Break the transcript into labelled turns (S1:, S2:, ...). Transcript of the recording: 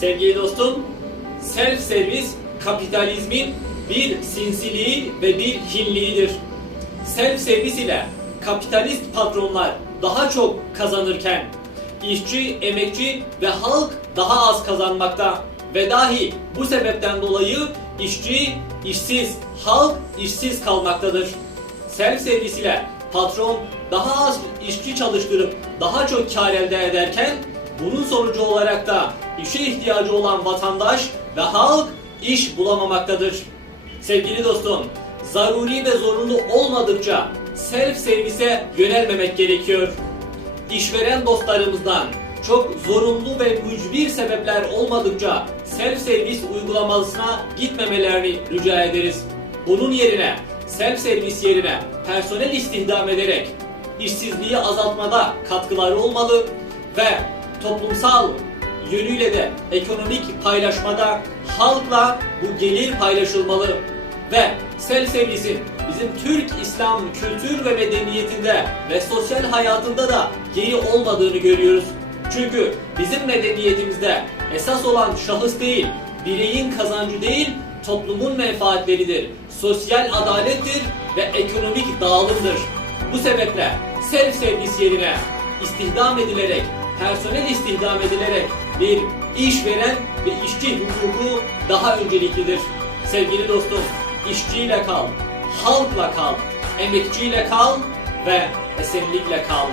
S1: Sevgili dostum, self servis kapitalizmin bir sinsiliği ve bir hinliğidir. Self servis ile kapitalist patronlar daha çok kazanırken işçi, emekçi ve halk daha az kazanmakta ve dahi bu sebepten dolayı işçi işsiz, halk işsiz kalmaktadır. Self servis ile patron daha az işçi çalıştırıp daha çok kar elde ederken bunun sonucu olarak da işe ihtiyacı olan vatandaş ve halk iş bulamamaktadır. Sevgili dostum, zaruri ve zorunlu olmadıkça self servise yönelmemek gerekiyor. İşveren dostlarımızdan çok zorunlu ve mücbir sebepler olmadıkça self servis uygulamasına gitmemelerini rica ederiz. Bunun yerine self servis yerine personel istihdam ederek işsizliği azaltmada katkıları olmalı ve toplumsal yönüyle de ekonomik paylaşmada halkla bu gelir paylaşılmalı ve self servisin bizim Türk İslam kültür ve medeniyetinde ve sosyal hayatında da yeri olmadığını görüyoruz. Çünkü bizim medeniyetimizde esas olan şahıs değil, bireyin kazancı değil, toplumun menfaatleridir. Sosyal adalettir ve ekonomik dağılımdır. Bu sebeple self servis yerine istihdam edilerek, personel istihdam edilerek bir işveren ve işçi hukuku daha önceliklidir. Sevgili dostum, işçiyle kal, halkla kal, emekçiyle kal ve esenlikle kal.